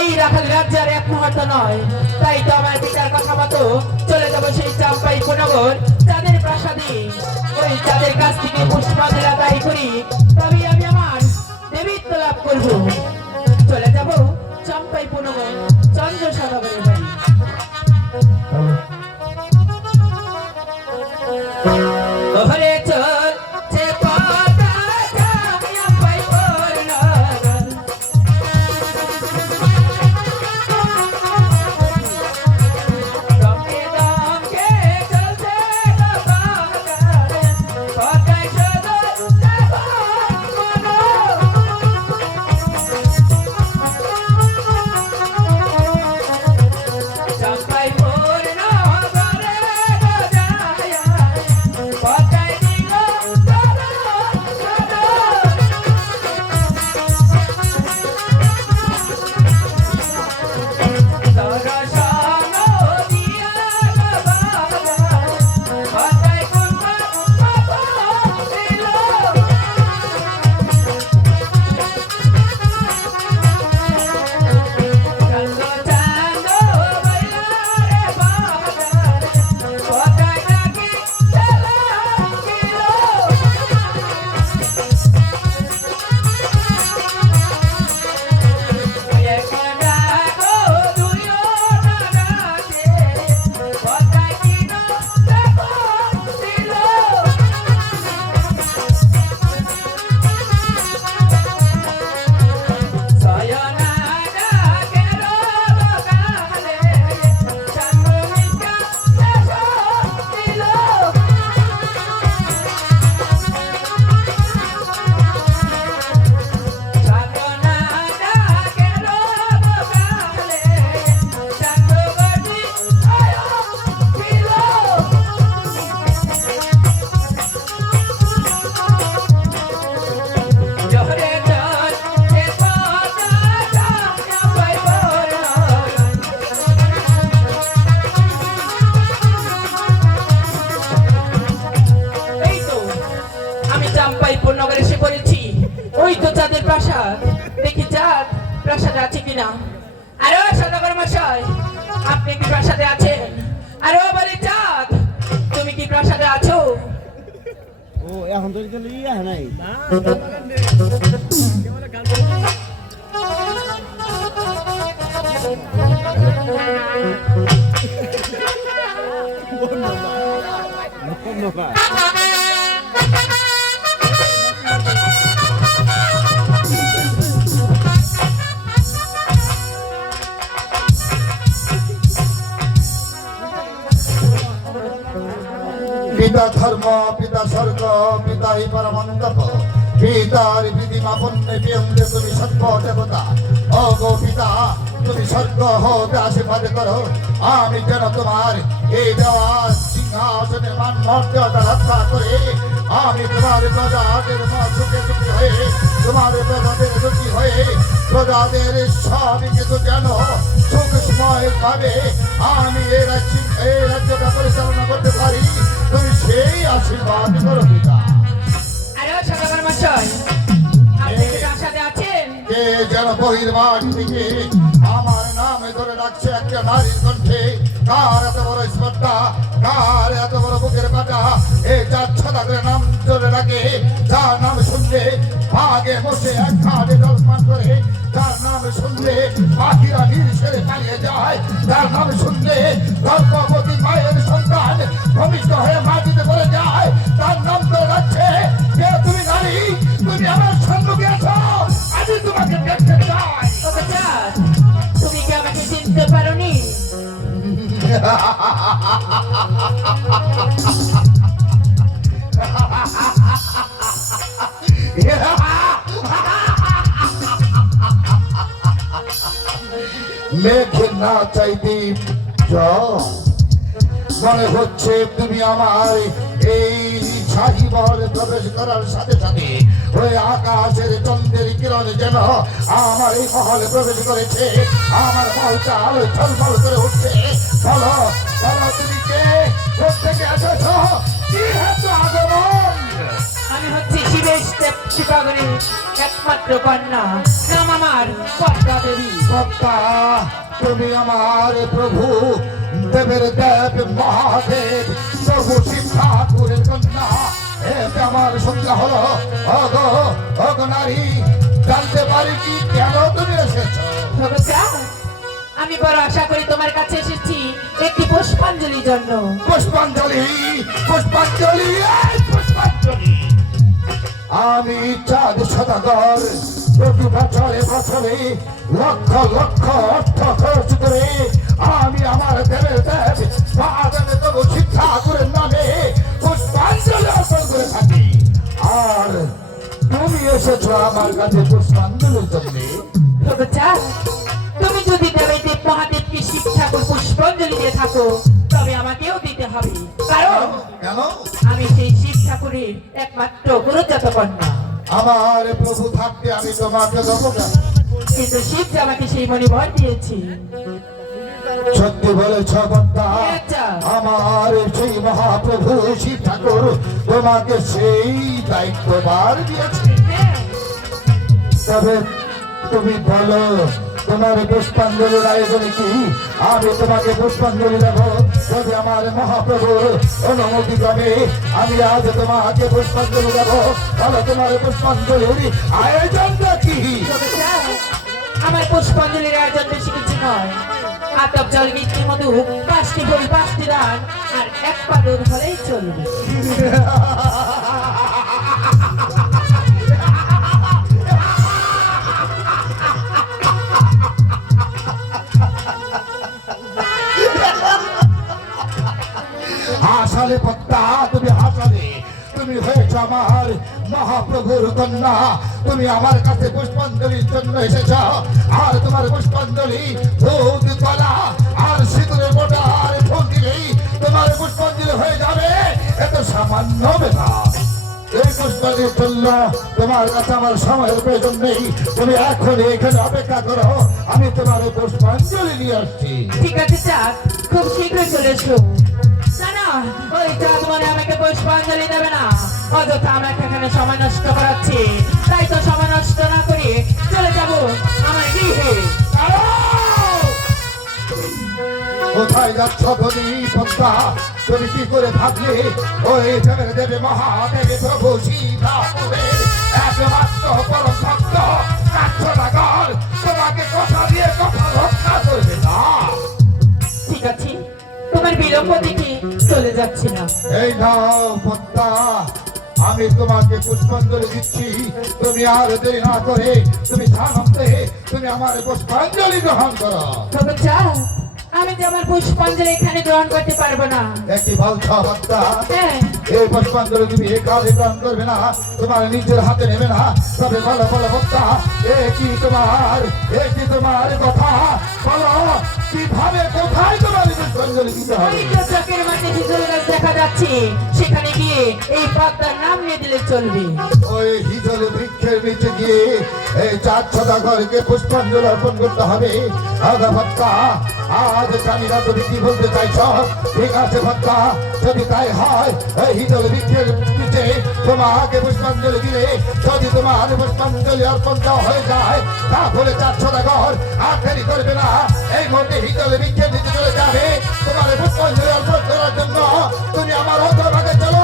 এই রাখাল রাজ্যের এক মুহূর্ত নয়। তাই তো আমার পিতার কথা মতো চলে যাবো সেই চাম্পাই নগর চাঁদের প্রাসাদে। ওই চাঁদের কাছ থেকে পুষ্পাঞ্জলি আদায় করি, তবেই আমি আমার দেবীত্ব লাভ করবো। চলে যাবো চাম্পাই নগর চন্দ্র সদাগরের বাড়ি। ওরে চল যে পাতা চাম্পাই নগর, দমকে দমকে চলছে কথায় শুধু চাম্পাই নগরে বাজায়া কথায় দিল নগরে এসে পড়েছি। ওই তো চাঁদের প্রাসাদ, দেখি চাঁদ প্রাসাদে আছে কিনা। আরে সদাগর মশাই, আপনি কি প্রাসাদে আছেন? আরে বলে চাঁদ, তুমি কি প্রাসাদে আছো? ও এখন তো ইয়া নাই পিতা ধর্ম, পিতা স্বর্গ, পিতাই পরমন্তপ, পিতার বিধি মাপন্নে বিয়ন্দে তুমি সর্ব দেবতা। ও গো পিতা, তুমি স্বর্গ হতে আশীর্বাদ করো, আমি যেন তোমার এই দেওয়া সিংহাসনের মান মর্যাদা রক্ষা করে আমি তোমার প্রজাদের সুখে সুখী হয়ে, তোমার প্রজাদের সুখী হয়ে, প্রজাদের সব কিছু যেন সুখময় ভাবে আমি এই রাজ্যটা পরিচালনা করতে পারি, তুমি সেই আশীর্বাদ করো পিতা। আরে সদাগর মশাই, আপনি কি প্রাসাদে আছেন? কে যেন বহির্বাগ থেকে আমার নাম ধরে ডাকছে একটা নারীর কণ্ঠে। কার এত বড় স্পর্ধা, কার এত বড় বুকের কাটা, এই যার সদাগরের নাম ধরে ডাকে, যার নাম শুনলে আগে বসে এক ঘাটে জলপান করে, যার নাম শুনলে পাখিরা নির্ছেড়ে পালিয়ে যায়, যার নাম শুনলে গর্ভবতী মায়ের সন্তান ভূমিষ্ঠ হয়ে মাটিতে পড়ে যায়, তার নাম ধরে ডাকছে। কে তুমি নারী? তুমি আমার সম্মুখে আছো, আমি তোমাকে দেখতে চাই। ওকে চাঁদ, তুমি কি আমাকে চিনতে পারোনি? মেঘে না চাইতে জল, মনে হচ্ছে তুমি আমার এই সাহিবল প্রবেশ করার সাথে সাথে ওই আকাশের চন্দ্রের কিরণ যেন আমার এই মহলে প্রবেশ করেছে, আমার মহলটা আলো ঝলমল করে উঠছে। বলো বলো, তুমি কে? কোথেকে এসেছো? কি হেতু আগমন? আমি হচ্ছি শিবের শিবাগরের একমাত্র কন্যা, নাম আমার পদ্মা দেবী। ভক্তা তুমি আমার প্রভু দেবের দেব মহাদেব প্রভু শিব ঠাকুরের কন্যা। এতে আমার সন্ধ্যা হলো। অগো অগো নারী, জানতে পারি কি কেন তুমি এসেছো? ভগবান, আমি বড় আশা করি তোমার কাছে এসেছি একটি পুষ্পাঞ্জলির জন্য। পুষ্পাঞ্জলি পুষ্পাঞ্জলি এই পুষ্পাঞ্জলি। আমি চাঁদ সদাগর প্রতি বছরে বছরে লক্ষ লক্ষ অর্থ খরচ করে আমি আমার দেবের দেব মহাদেব তবু শিব ঠাকুরের নামে পুষ্পাঞ্জলি অর্পণ করে থাকি। আর তুমি এসেছো আমার কাছে পুষ্পাঞ্জলির জন্য। ভগবান, তুমি যদি দেবদেব মহাদেবকে শিব ঠাকুর পুষ্পাঞ্জলি দিয়ে থাকো তবে আমাকেও দিতে হবে, কারণ কেন? আমি সেই শিব ঠাকুরের একমাত্র গুরুজাত কন্যা। আমার প্রভু থাকতে আমি তোমাকে দেবো কেন? কিন্তু শিব যে আমাকে সেই মণিবর দিয়েছে। সত্যি বলেছ বক্তা, আচ্ছা। আমার সেই মহাপ্রভু শিব ঠাকুর তোমাকে সেই দায়িত্ববার দিয়েছে। তবে তুমি বলো তোমার পুষ্পাঞ্জলির আয়োজনে কি? আমি তোমাকে পুষ্পাঞ্জলি দেব যদি আমার মহাপ্রভুর অনুমতি পাবে। আমি আজ তোমাকে পুষ্পাঞ্জলি দেব, তাহলে তোমার পুষ্পাঞ্জলির আয়োজনটা কি? ভগবান, আমার পুষ্পাঞ্জলির আয়োজন বেশি কিছু নয়। আতপ জল মিষ্টি মধু 5টি ফুল 5টি দান আর 1 পা দুধ হলেই চলবে। হাসালে পদ্মা, তুমি হাসালে। তুমি হয়েছ আমার মহাপ্রভুর কন্যা। তুমি আমার কাছে পুষ্পাঞ্জলির জন্য এসেছ। আর তোমার পুষ্পাঞ্জলি দুধ কলা আর সিঁদুরে মোটা আর ফুল দিলেই তোমার পুষ্পাঞ্জলি হয়ে যাবে। এত সামান্য ব্যাপার। এই পুষ্পাঞ্জলির জন্য তোমার কাছে আমার সময়ের প্রয়োজন নেই। তুমি এখন এখানে অপেক্ষা করো, আমি তোমার পুষ্পাঞ্জলি নিয়ে আসছি। ঠিক আছে চাঁদ, খুব শীঘ্রই চলে এসো। না না, ওই চাঁদ মানে আমাকে পুষ্পাঞ্জলি দেবে না, অযথা আমাকে এখানে সময় নষ্ট করাচ্ছে। তাই তো সময় নষ্ট না করে চলে যাব আমার গৃহে। কোথায় যাচ্ছ তুমি পদ্মা? তুমি কি করে ভাবলে ওই দেবের দেবে মহাদেবে প্রভু শিব ঠাকুরের একমাত্র পরম ভক্ত কাঠনাগর তোমাকে কথা দিয়ে কথা রক্ষা করবে না? ঠিক আছে, তোমার বিলম্ব দেখে চলে যাচ্ছি না। এই নাও পদ্মা, আমি তোমাকে পুষ্পাঞ্জলি দিচ্ছি। তুমি আর দেরি না করে তুমি সানন্দে তুমি আমার পুষ্পাঞ্জলি গ্রহণ করো। তবে চাঁদ, আমি যে আমার পুষ্পাঞ্জলি এখানে গ্রহণ করতে পারবো না। একটি বলছ পদ্মা, হ্যাঁ, এই পুষ্পাঞ্জলি তুমি একালে গ্রহণ করবে না, তোমার নিজের হাতে নেবে না। তবে বলো বলো বক্তা, এ কি তোমার কথা? বলো কিভাবে কোথায় তোমার পুষ্পাঞ্জলি দিতে হবে? ওই তো চকের মাঠে হিজল গাছ দেখা যাচ্ছে, সেখানে গিয়ে এই পদ্মার নাম নিয়ে দিলে চলবে। ওই হিজল বৃক্ষের নিচে গিয়ে এই চার সদাগরকে পুষ্পাঞ্জলি অর্পণ করতে হবে। আদা ভক্তা, আজ জানি না তুমি কি বলতে চাইছ। ঠিক আছে ভক্তা, যদি তাই হয় এই হিজল বৃক্ষের নিচে তোমাকে পুষ্পাঞ্জলি দিলে যদি তোমার পুষ্পাঞ্জলি অর্পণ দেওয়া হয়ে যায়, তাহলে চার সদাগর আর দেরি করবে না, এই মুহূর্তে হিজল বৃক্ষের নিচে চলে যাবে তোমার পুষ্পাঞ্জলি অর্পণ করার জন্য। তুমি আমার অগ্রভাগে চলো,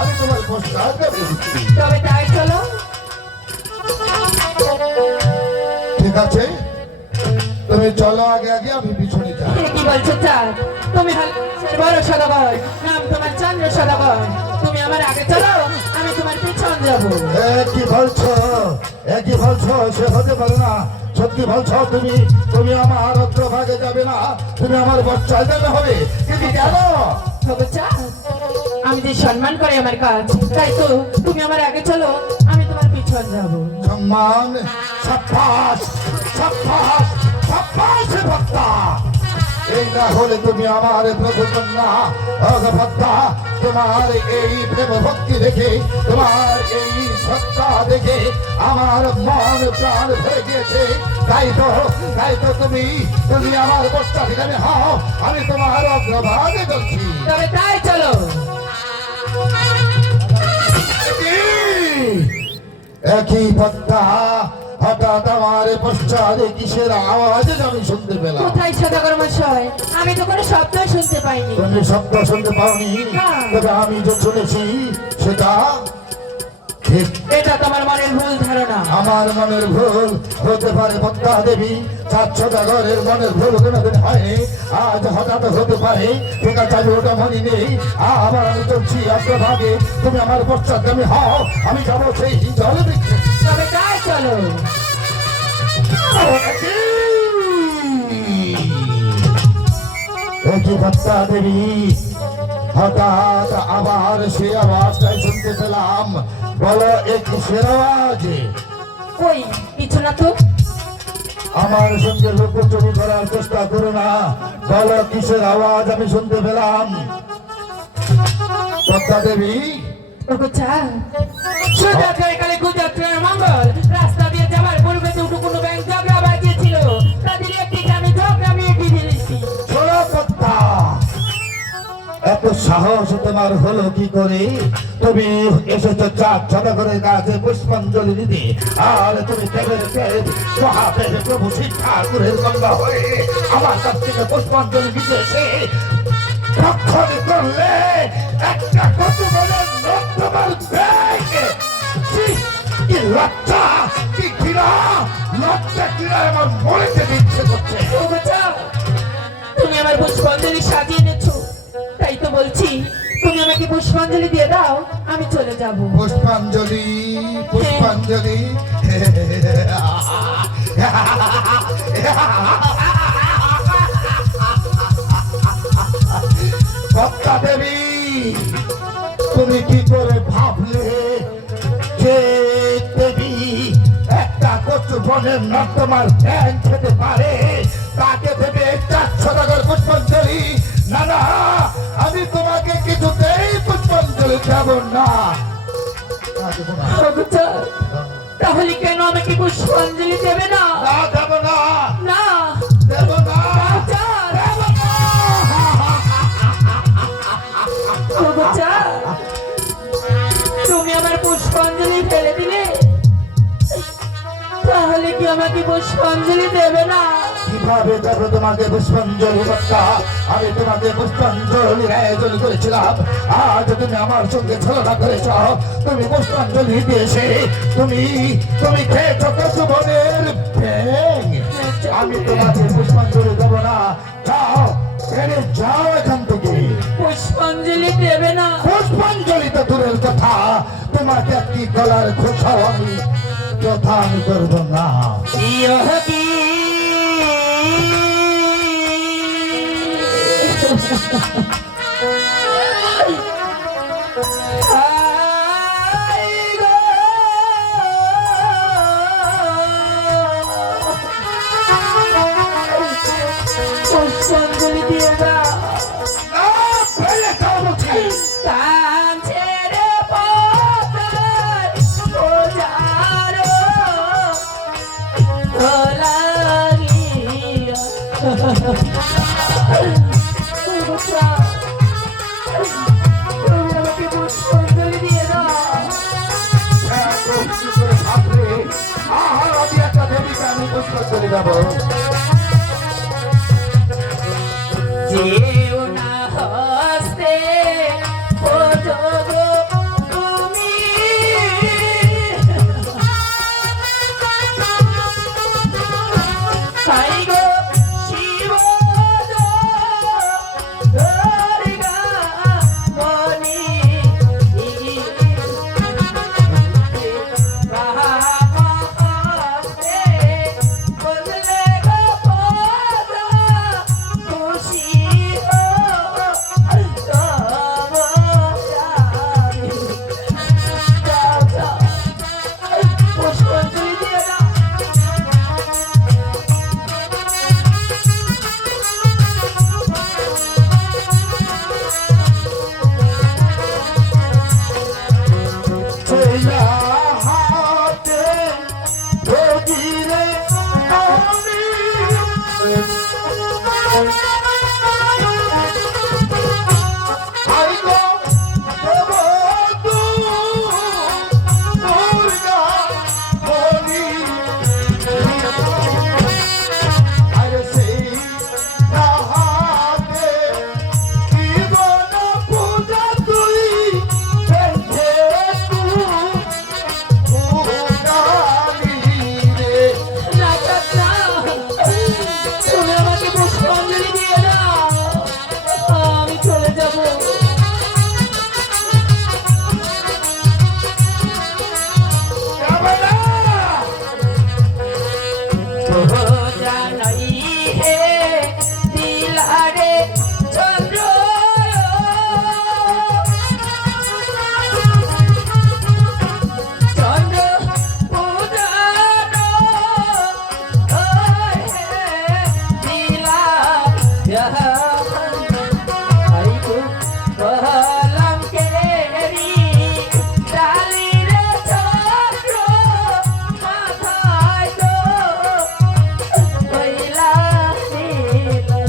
আমি তোমার পুষ্পাঞ্জলি দিচ্ছি। তবে তাই চলো। ঠিক আছে, তুমি চলো আগে আগে, আমি পিছনে যাই। এ কি বলছো চাঁদ? তুমি হলে বড় সদাগর, নাম তোমার চন্দ্র সদাগর। তুমি আমার আগে চলো, আমি তোমার পিছন যাবো। কি বলছো? সে হতে পারে না। সত্যি বলছো তুমি? তুমি আমার অগ্রভাগে যাবে না, তুমি আমার বর্ষায় যাবে হবে। কিন্তু কেন? তবে চাঁদ, আমি যে সম্মান করি আমার কাজ, তাই তো তুমি আমার আগে চলো, আমি তোমার পিছন যাবো। সম্মান? সাব্বাস সাব্বাস সাব্বাস ভক্তা। এই না হলে তুমি আমার প্রভু কন্যা ভক্তা। তোমার এই প্রেম ভক্তি দেখে, তোমার এই সত্তা দেখে আমার মন প্রাণ ভরে গিয়েছে। তাই তো তুমি আমার বর্ষা ঠিকানে হও, আমি তোমার অগ্রভাগে চলছি। তবে তাই চলো। কি? একই পদ্মা হঠাৎ আমার পশ্চাদে কিসের আওয়াজ আমি শুনতে পেলাম। কোথায় সদাগর মশাই? আমি তো কোনো শব্দ শুনতে পাইনি। তুমি শব্দ শুনতে পাওনি? না। তবে আমি যে শুনেছি সেটা ঠিক। এটা তোমার মনের ভুল ধারণা। আমার মনের ভুল হতে পারে পদ্মা দেবী, চার সদাগরের মনের ভুল কোনোদিন হয়নি, আজ হঠাৎ হতে পারে। ঠিক আছে, আমি ওটা মনে নেই। আবার আমি চলছি অগ্রভাগে, তুমি আমার পশ্চাৎগামী হও, আমি যাবো সেই জল দেখতে। তবে তাই চলো। একই পদ্মা দেবী, হঠাৎ আবার সে আওয়াজটাই শুনতে পেলাম। বলো এ কিসের আওয়াজ? কই কিছু না তো। আমার সঙ্গে লুকোচুরি করার চেষ্টা করো না, বলো কিসের আওয়াজ আমি শুনতে পেলাম? পদ্মা দেবী, সদাগর কালে গুজরাটের মঙ্গল রাস্তা দিয়ে যাওয়ার পূর্বে দুটো কোনো ব্যাংক ঝগড়া বাজিয়েছিল, তাদের একটি গ্রামে ঝগড়া মিয়ে দিয়েছি। শোনো পদ্মা, এত সাহস তোমার হলো কি করে? তুমি এসেছো চার সদাগরের কাছে পুষ্পাঞ্জলি দিতে, আর তুমি দেবের দেব মহাদেব প্রভু শিব ঠাকুরের গঙ্গা হয়ে আমার কাছ থেকে পুষ্পাঞ্জলি দিতে এসে রক্ষণ করলে একটা কত বড় তোমার ব্যাগে। কি লজ্জা, কি ঘৃণা, লজ্জা ঘৃণা আমার মরেতে দিচ্ছে করছে। তুমি আমার পুষ্পাঞ্জলি সাজিয়ে এনেছো, তাই তো বলছি তুমি আমাকে পুষ্পাঞ্জলি দিয়ে দাও, আমি চলে যাব। পুষ্পাঞ্জলি, পুষ্পাঞ্জলি, পদ্মা দেবী, তুমি কি করে ভাবলে যে দেবী একটা কচু বনের নর্দমার ব্যাং খেতে পারে, তাকে দেবে 4 সদাগর পুষ্পাঞ্জলি? না না, আমি তোমাকে কিছুতেই পুষ্পাঞ্জলি দেব না। তাহলে কেন আমাকে পুষ্পাঞ্জলি দেবে না? না, দেব না, না দেব না, দেব না। তুমি আমার পুষ্পাঞ্জলি ফেলে দিলে, তাহলে কি আমাকে পুষ্পাঞ্জলি দেবে না? কিভাবে দেবো তোমাকে পুষ্পাঞ্জলি? বক্তা, আমি তোমাকে পুষ্পাঞ্জলির আয়োজন করেছিলাম, আজ তুমি আমার সঙ্গে ছলনা করেছ। তুমি পুষ্পাঞ্জলি দিয়েছে, তুমি খেয়েছ কচু বনের ব্যাং। আমি তোমাকে পুষ্পাঞ্জলি দেবো না, যাও, ছেড়ে যাও এখান থেকে। পুষ্পাঞ্জলি দেবে না? পুষ্পাঞ্জলি তো দূরের কথা, তোমাকে একটি গলার খোসাও আমি প্রদান করবো না। পুষ্পাঞ্জলি দিয়ে দাও। না, ফেলে দাও বলছি। কাঞ্চের পথের পূজারো লাগিয়া। তুমি আমাকে পুষ্পাঞ্জলি দিয়ে দাও। এত কিছু করে ভাবলে, আহা, আমি একটা দেবীকে আমি পুষ্পাঞ্জলি দেবো। যেও না হস্তে পূজব তুমি, তাই গো শিব দুর্গা মণি হস্তে বদলে গো পদা খুশি পুষ্পাঞ্জলি দিয়ে দাও। ছেলা হাতে ধরিলে আমি আই গো দেব দুর্গা জানাই হে দিলারে চন্দ্র চন্দ্র উদার দিলা আইকো বহলাম কেরি ডালিরে চন্দ্র মাথায় তো কইলা দিলা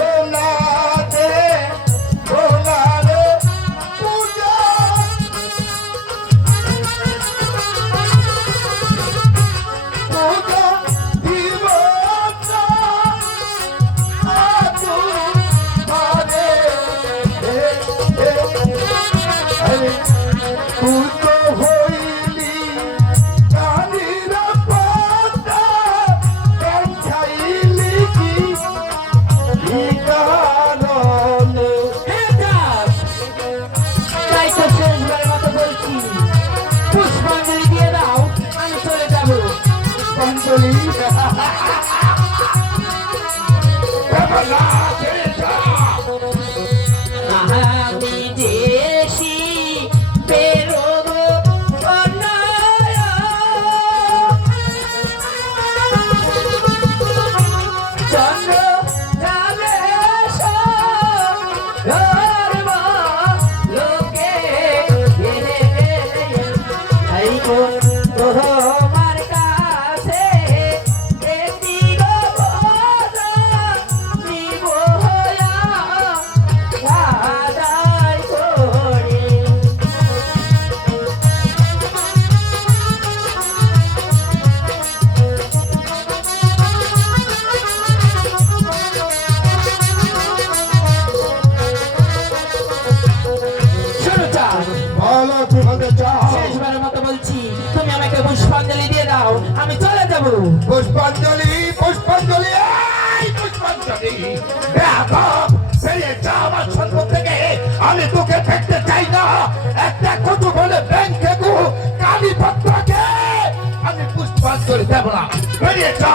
দেবনাথে ভোলারে পূজা পূজা দিবতা আতু মারে পুজো হইলি কানিরা পাতা কাইলি কি কারণে তাই তো শেষবারের মতো বলছি পুষ্পাঞ্জলি দিয়ে দাও আমি চলে যাবো অঞ্জলি আমি দেশি বেরোবো চন্দ্র যাবে লোকে তোমার কাছে এটি নিব আদায় করি শুনো চাঁদ ভালো তোমাকে চাও শেষবারের মতো বলছি তুমি আমাকে পুষ্পাঞ্জলি দিয়ে দাও আমি চলে যাবো পুষ্পাঞ্জলি পুষ্পাঞ্জলি এই পুষ্পাঞ্জলি ফিরে যা আমার সম্পদ থেকে আমি তোকে দেখতে চাই না একটা কত বলে ব্যাংকে কালী পত্রকে আমি পুষ্পাঞ্জলি দেব না বেরিয়ে যা